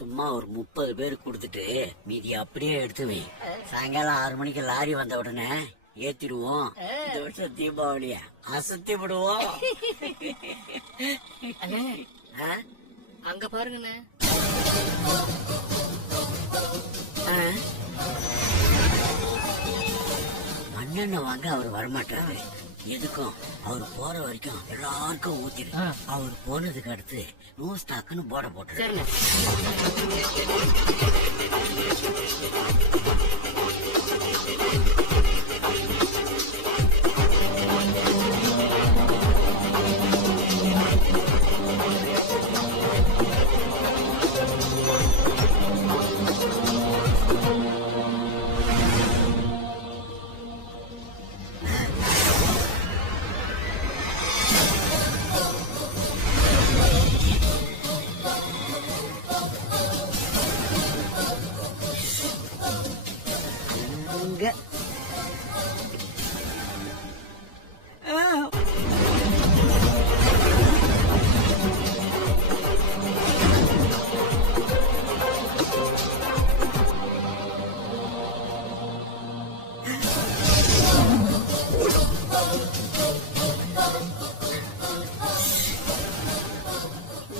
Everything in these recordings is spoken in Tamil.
சும்மா ஒரு 30 பேருக்கு கொடுத்துட்டு மீதி அப்படியே எடுத்து வை. சாயங்காலம் 6 மணிக்கு லாரி வந்த உடனே ஏத்திடுவோம். இந்த வருஷம் தீபாவளிய அசத்தி விடுவோம். அங்க பாருங்கண்ணே. மண்ணெண்ணெய் வாங்க அவர் வரமாட்டாரு. எதுக்கும் அவர் போற வரைக்கும் எல்லாருக்கும் ஊத்திரு. அவர் போனதுக்கு அடுத்து நோ ஸ்டாக்னு போட போட்டு.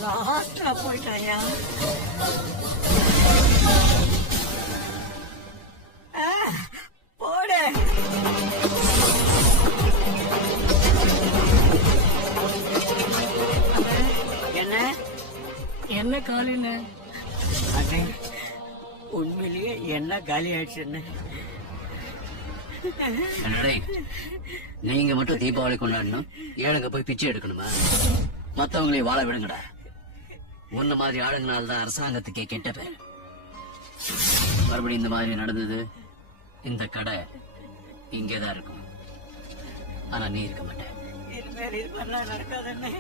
லாஸ்டா போயிட்டாயா? போடு. என்ன காலின்னு? அண்ணே உண்மையிலேயே என்ன காலி ஆயிடுச்சுன்னு. நீங்க மட்டும் தீபாவளி கொண்டாடணும், ஏழுங்க போய் பிச்சை எடுக்கணுமா? மத்தவங்களையும் வாழ விடுங்கடா. உன்ன மாதிரி ஆளுங்கனால்தான் அரசாங்கத்துக்கே கெட்ட பேர். மறுபடியும் இந்த மாதிரி நடந்தது, இந்த கடை இங்கேதான் இருக்கும். ஆனா நீ இருக்க மாட்டேன். நடக்காதுன்னு